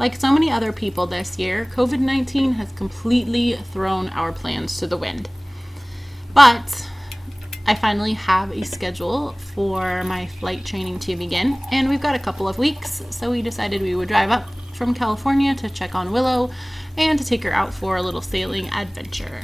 Like so many other people this year, COVID-19 has completely thrown our plans to the wind. But I finally have a schedule for my flight training to begin, and we've got a couple of weeks, so we decided we would drive up from California to check on Willow and to take her out for a little sailing adventure.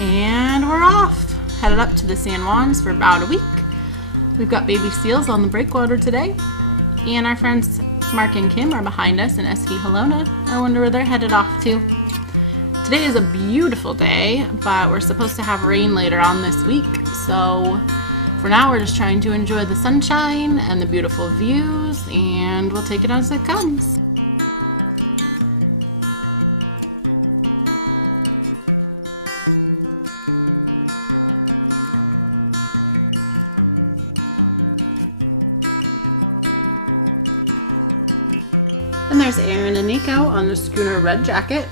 And we're off, headed up to the San Juans for about a week. We've got baby seals on the Breakwater today, and our friends Mark and Kim are behind us in SV Helena. I wonder where they're headed off to. Today is a beautiful day, but we're supposed to have rain later on this week, so for now we're just trying to enjoy the sunshine and the beautiful views, and we'll take it as it comes. And there's Aaron and Nico on the schooner Red Jacket.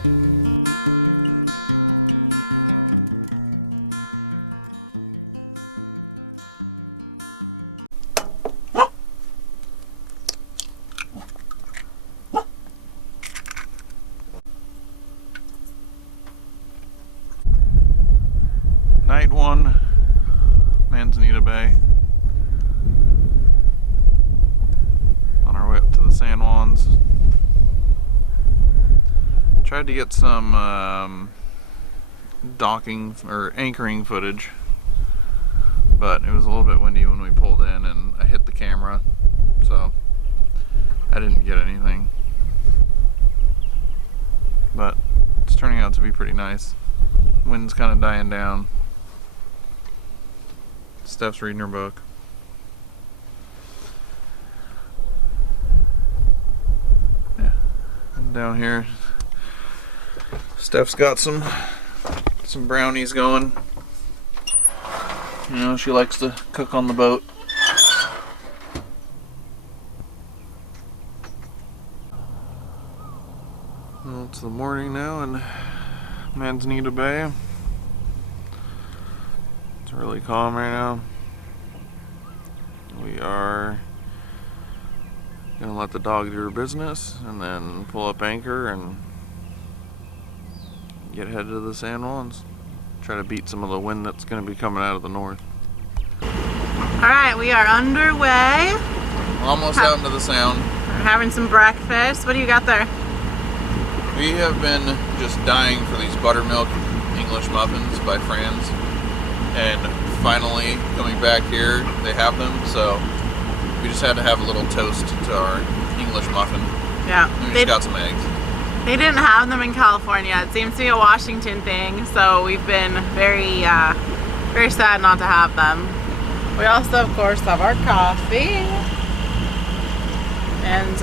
Night one, Menzanita Bay. On our way up to the San Juans. Tried to get some docking or anchoring footage, but it was a little bit windy when we pulled in and I hit the camera, so I didn't get anything. But it's turning out to be pretty nice. Wind's kind of dying down. Steph's reading her book. Yeah. And down here, Steph's got some brownies going. You know, she likes to cook on the boat. Well, it's the morning now in Menzanita Bay. It's really calm right now. We are gonna let the dog do her business and then pull up anchor and get headed to the San Juans. Try to beat some of the wind that's going to be coming out of the north. Alright, we are underway. Almost out into the sound. We're having some breakfast. What do you got there? We have been just dying for these buttermilk English muffins by Fran's. And finally, coming back here, they have them. So we just had to have a little toast to our English muffin. Yeah. And we just got some eggs. They didn't have them in California. It seems to be a Washington thing, so we've been very sad not to have them. We also, of course, have our coffee. And,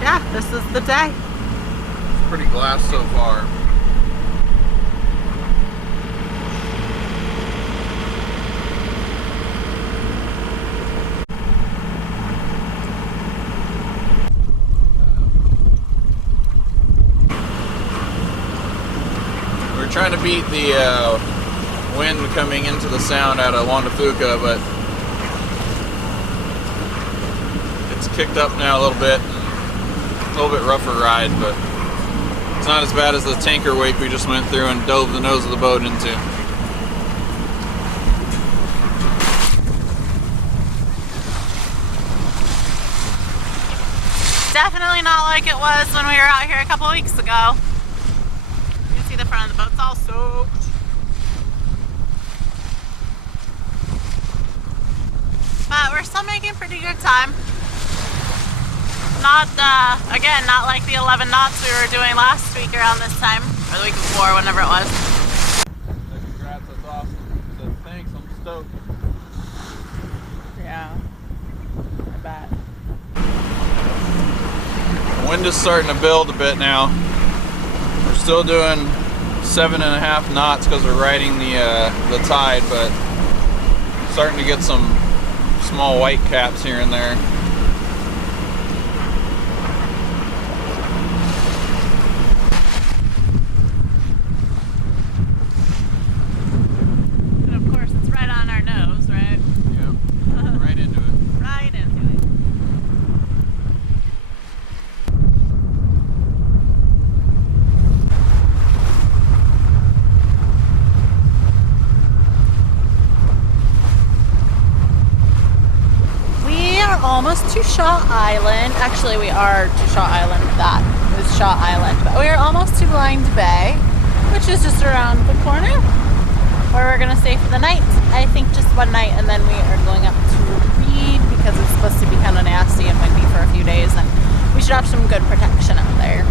yeah, this is the day. It's pretty glass so far. Trying to beat the wind coming into the sound out of Juan, but it's kicked up now a little bit. A little bit rougher ride, but it's not as bad as the tanker wake we just went through and dove the nose of the boat into. Definitely not like it was when we were out here a couple weeks ago. The front of the boat's all soaked. But we're still making pretty good time. Not, again, not like the 11 knots we were doing last week around this time, or the week before, whenever it was. Congrats, that's awesome. So thanks, I'm stoked. Yeah, I bet. The wind is starting to build a bit now. We're still doing 7.5 knots because we're riding the tide, but starting to get some small white caps here and there. And of course, it's right on our nose, right? Yep. Right into it. Right into it. Almost to Shaw Island. Actually, we are to Shaw Island. That is Shaw Island. But we are almost to Blind Bay, which is just around the corner, where we're going to stay for the night. I think just one night, and then we are going up to Reed because it's supposed to be kind of nasty and windy for a few days, and we should have some good protection out there.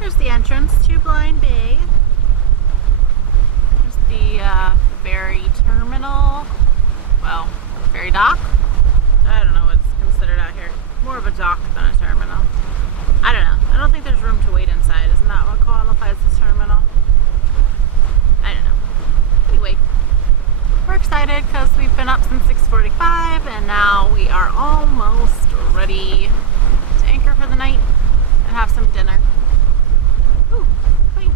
Here's the entrance to Blind Bay. The ferry terminal, well, ferry dock. I don't know what's considered out here. More of a dock than a terminal. I don't know. I don't think there's room to wait inside. Isn't that what qualifies as terminal? I don't know. Anyway, we're excited because we've been up since 6:45 and now we are almost ready to anchor for the night and have some dinner. Ooh, clean.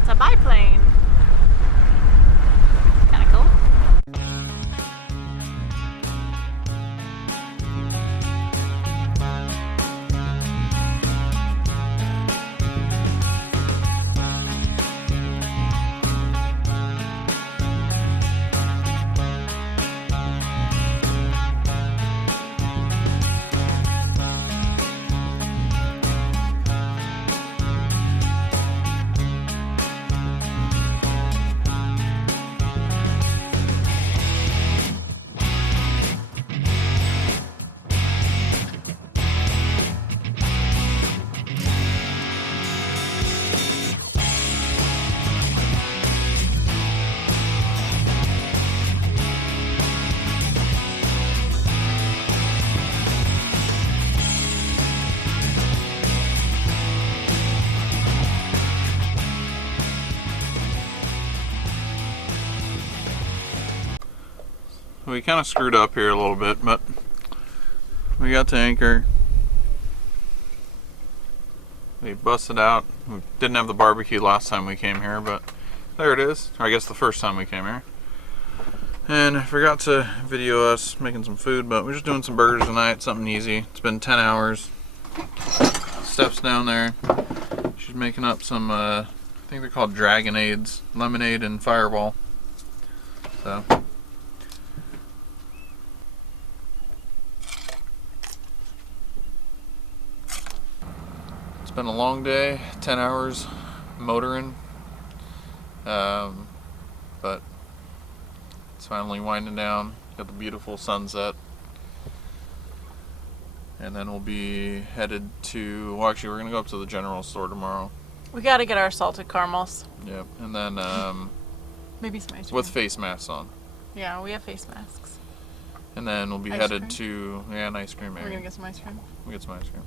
It's a biplane. Kind of cool. We kind of screwed up here a little bit, but we got to anchor. We busted out. We didn't have the barbecue last time we came here, but there it is. Or I guess the first time we came here. And I forgot to video us making some food, but we're just doing some burgers tonight, something easy. It's been 10 hours. Steph's down there. She's making up some, I think they're called Dragonades, lemonade and fireball. So. It's been a long day, 10 hours motoring, but it's finally winding down. Got the beautiful sunset, and then we'll be headed to, well, actually we're gonna go up to the general store tomorrow. We gotta get our salted caramels. Yep, and then maybe some ice cream. with face masks on. Yeah, we have face masks. And then we'll be Ice headed cream? to, yeah, an ice cream area. We're gonna get some ice cream. We'll get some ice cream.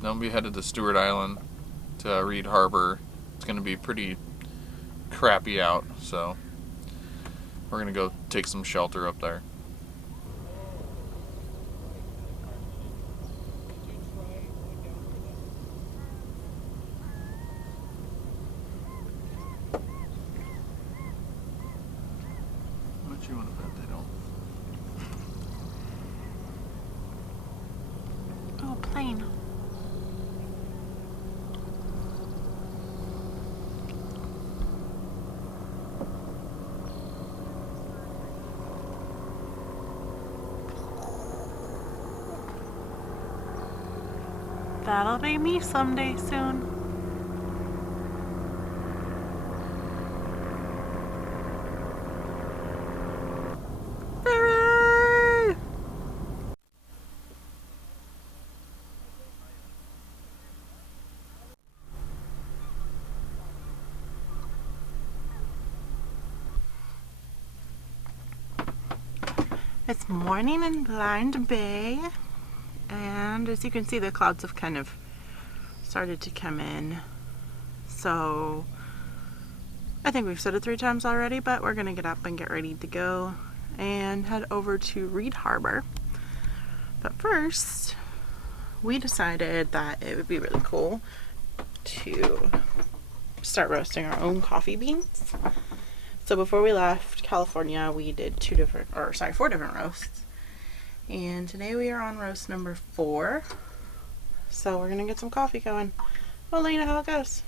Then we'll be headed to Stewart Island to Reed Harbor. It's going to be pretty crappy out, so we're going to go take some shelter up there. What you want to bet they don't? Oh, plane. That'll be me someday soon. Ferry! It's morning in Blind Bay, and as you can see, the clouds have kind of started to come in. So I think we've said it 3 times already, but we're gonna get up and get ready to go and head over to Reed Harbor. But first, we decided that it would be really cool to start roasting our own coffee beans. So before we left California, we did 4 different roasts. And today we are on roast number 4. So we're gonna get some coffee going. We'll let you know how it goes.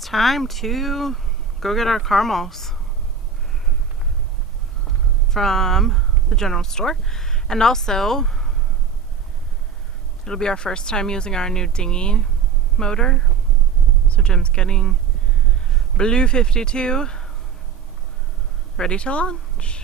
Time to go get our caramels from the general store, and also it'll be our first time using our new dinghy motor. So Jim's getting Blue 52 ready to launch.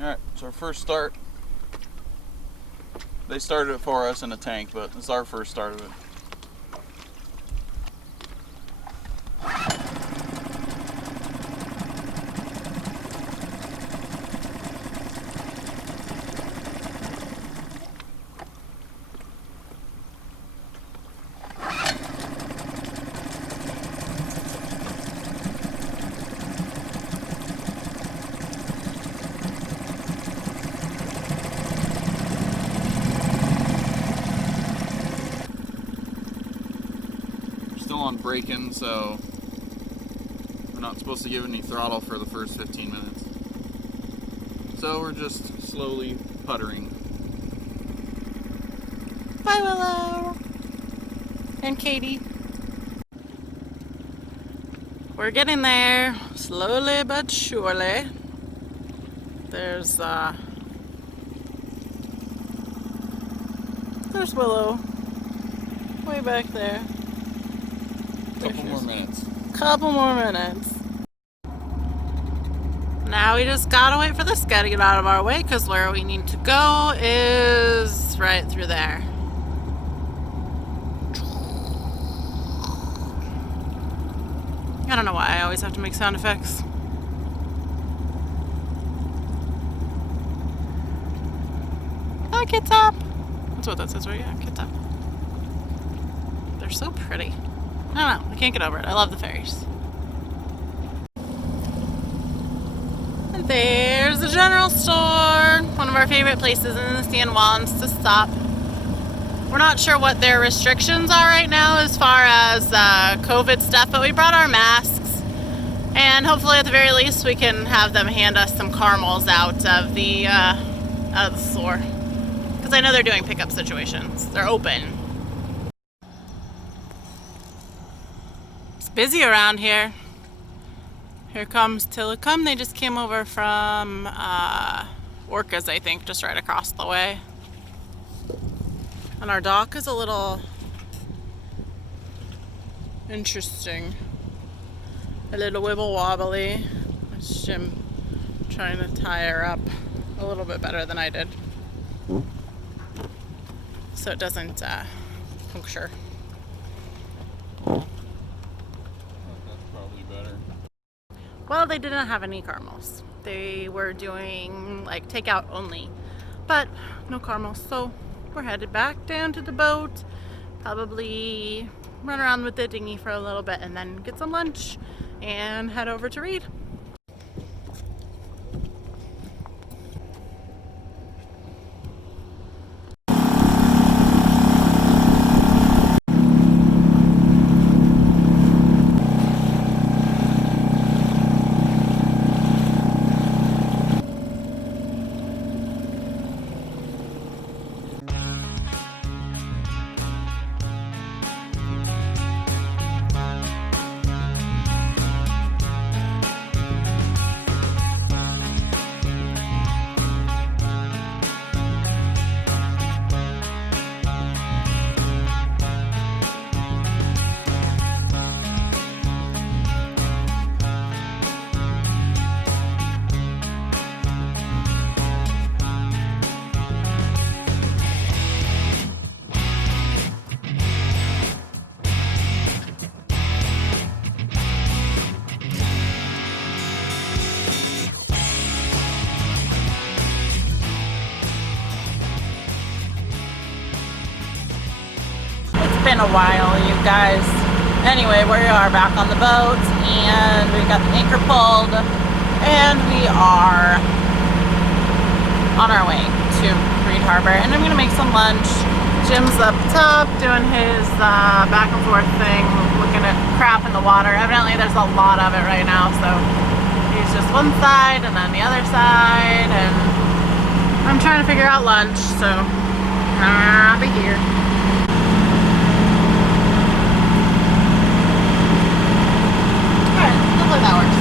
Alright, so our first start. They started it for us in a tank, but it's our first start of it. On break-in, so we're not supposed to give any throttle for the first 15 minutes. So we're just slowly puttering. Bye, Willow and Katie. We're getting there, slowly but surely. There's Willow way back there. Couple more minutes. Couple more minutes. Now we just gotta wait for this guy to get out of our way, because where we need to go is right through there. I don't know why I always have to make sound effects. Oh, kids up. That's what that says, right? Yeah, kids up. They're so pretty. I don't know. I can't get over it. I love the ferries. And there's the general store. One of our favorite places in the San Juans to stop. We're not sure what their restrictions are right now as far as COVID stuff, but we brought our masks. And hopefully at the very least we can have them hand us some caramels out of the store. Because I know they're doing pickup situations. They're open. Busy around here. Here comes Tillicum. They just came over from Orcas, I think, just right across the way. And our dock is a little interesting. A little wibble wobbly. It's Jim trying to tie her up a little bit better than I did. So it doesn't puncture. Well, they didn't have any caramels. They were doing like takeout only, but no caramels. So we're headed back down to the boat, probably run around with the dinghy for a little bit and then get some lunch and head over to Reed. Been a while, you guys. Anyway, we are back on the boat and we got the anchor pulled and we are on our way to Reed Harbor, and I'm gonna make some lunch. Jim's up top doing his back and forth thing, looking at crap in the water. Evidently there's a lot of it right now, so he's just one side and then the other side, and I'm trying to figure out lunch, so I'll be here. Hopefully that works.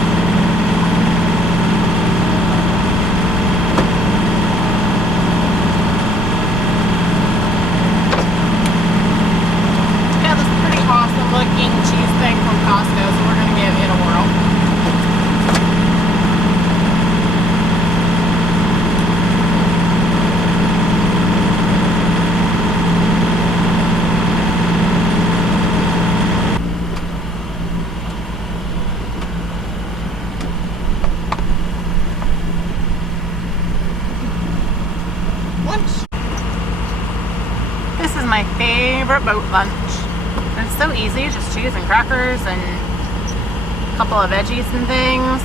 Got this pretty awesome looking cheese thing from Costco, so we're going to give it a whirl. This is my favorite boat lunch. And it's so easy, just cheese and crackers and a couple of veggies and things.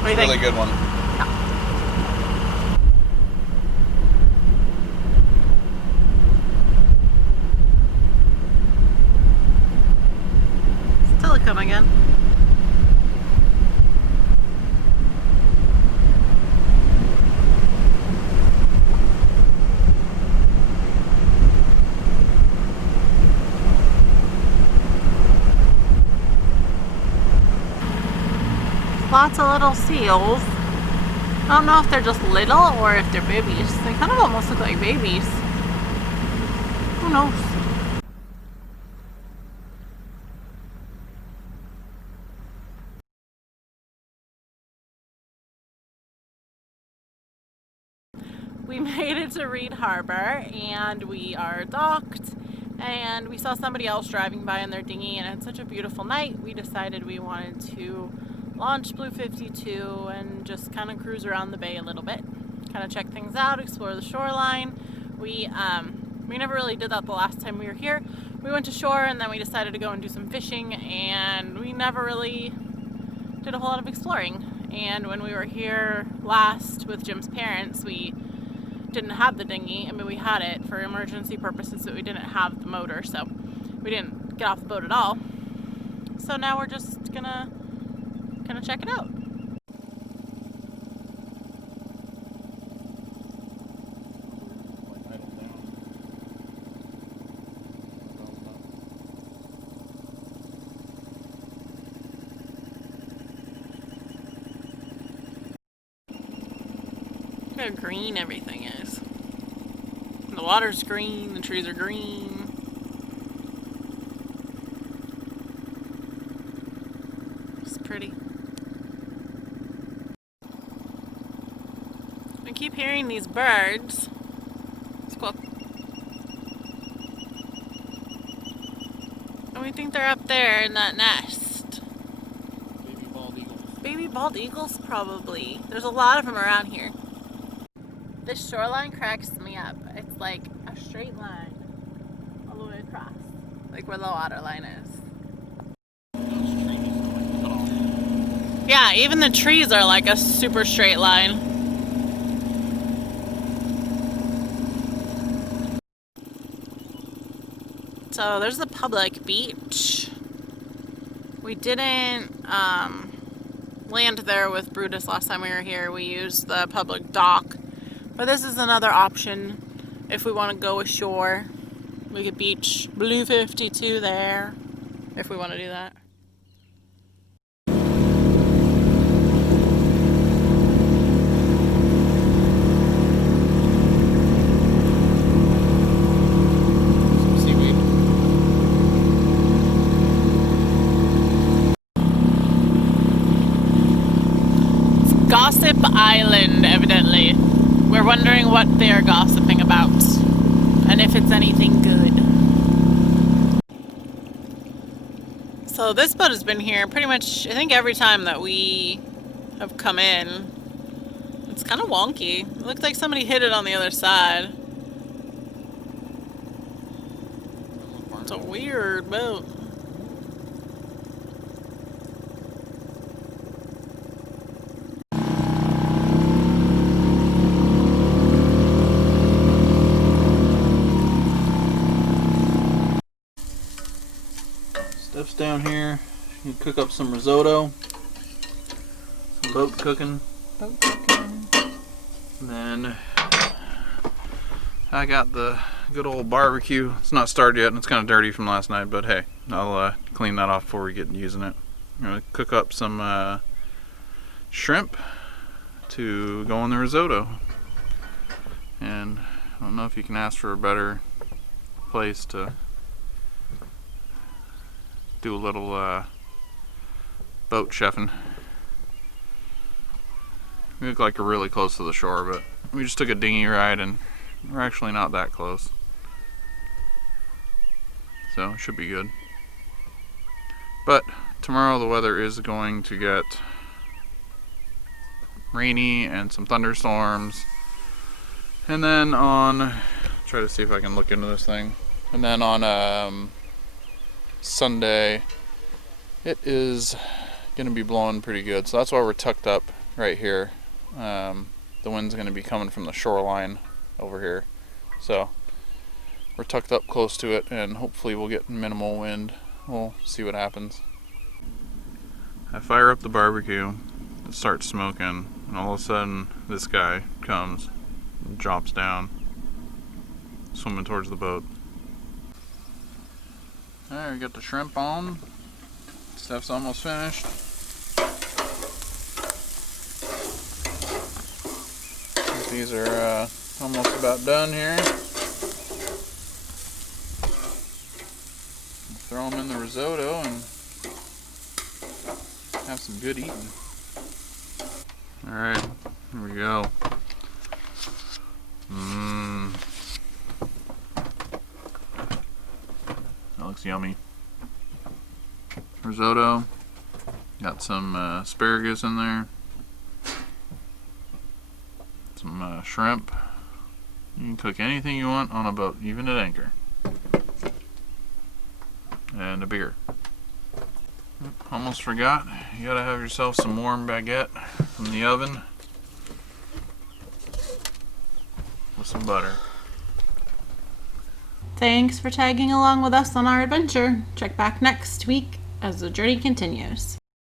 What do you think? Really good one. Yeah. Still a come again. Lots of little seals. I don't know if they're just little or if they're babies. They kind of almost look like babies. Who knows? We made it to Reed Harbor and we are docked, and we saw somebody else driving by in their dinghy, and it's such a beautiful night. We decided we wanted to launch Blue 52 and just kind of cruise around the bay a little bit, kind of check things out, explore the shoreline. We never really did that the last time we were here. We went to shore and then we decided to go and do some fishing, and we never really did a whole lot of exploring. And when we were here last with Jim's parents, we didn't have the dinghy. I mean, we had it for emergency purposes, but we didn't have the motor, so we didn't get off the boat at all. So now we're just gonna kind of check it out. Look how green everything is. The water's green, the trees are green. It's pretty. I keep hearing these birds. Squawk. And we think they're up there in that nest. Baby bald eagles, probably. There's a lot of them around here. This shoreline cracks me up. It's like a straight line all the way across, like where the water line is. Yeah, even the trees are like a super straight line. So there's the public beach. We didn't land there with Brutus last time we were here. We used the public dock. But this is another option if we want to go ashore. We could beach Blue 52 there if we want to do that. Gossip Island, evidently. We're wondering what they're gossiping about and if it's anything good. So this boat has been here pretty much, I think, every time that we have come in. It's kind of wonky. It looks like somebody hit it on the other side. It's a weird boat. Steph's down here. You can cook up some risotto, some boat cooking. And then I got the good old barbecue. It's not started yet and it's kind of dirty from last night, but hey, I'll clean that off before we get using it. I'm going to cook up some shrimp to go in the risotto. And I don't know if you can ask for a better place to do a little boat chefing. We look like we're really close to the shore, but we just took a dinghy ride and we're actually not that close. So it should be good. But tomorrow the weather is going to get rainy and some thunderstorms. And then on, try to see if I can look into this thing. And then on Sunday, it is going to be blowing pretty good. So that's why we're tucked up right here. The wind's going to be coming from the shoreline over here. So we're tucked up close to it and hopefully we'll get minimal wind. We'll see what happens. I fire up the barbecue, it starts smoking, and all of a sudden this guy comes and drops down, swimming towards the boat. Alright, we got the shrimp on. Steph's almost finished. These are almost about done here. Throw them in the risotto and have some good eating. Alright, here we go. That looks yummy. Risotto. Got some asparagus in there. Some shrimp. You can cook anything you want on a boat, even at anchor. And a beer. Almost forgot, you gotta have yourself some warm baguette from the oven with some butter. Thanks for tagging along with us on our adventure. Check back next week as the journey continues.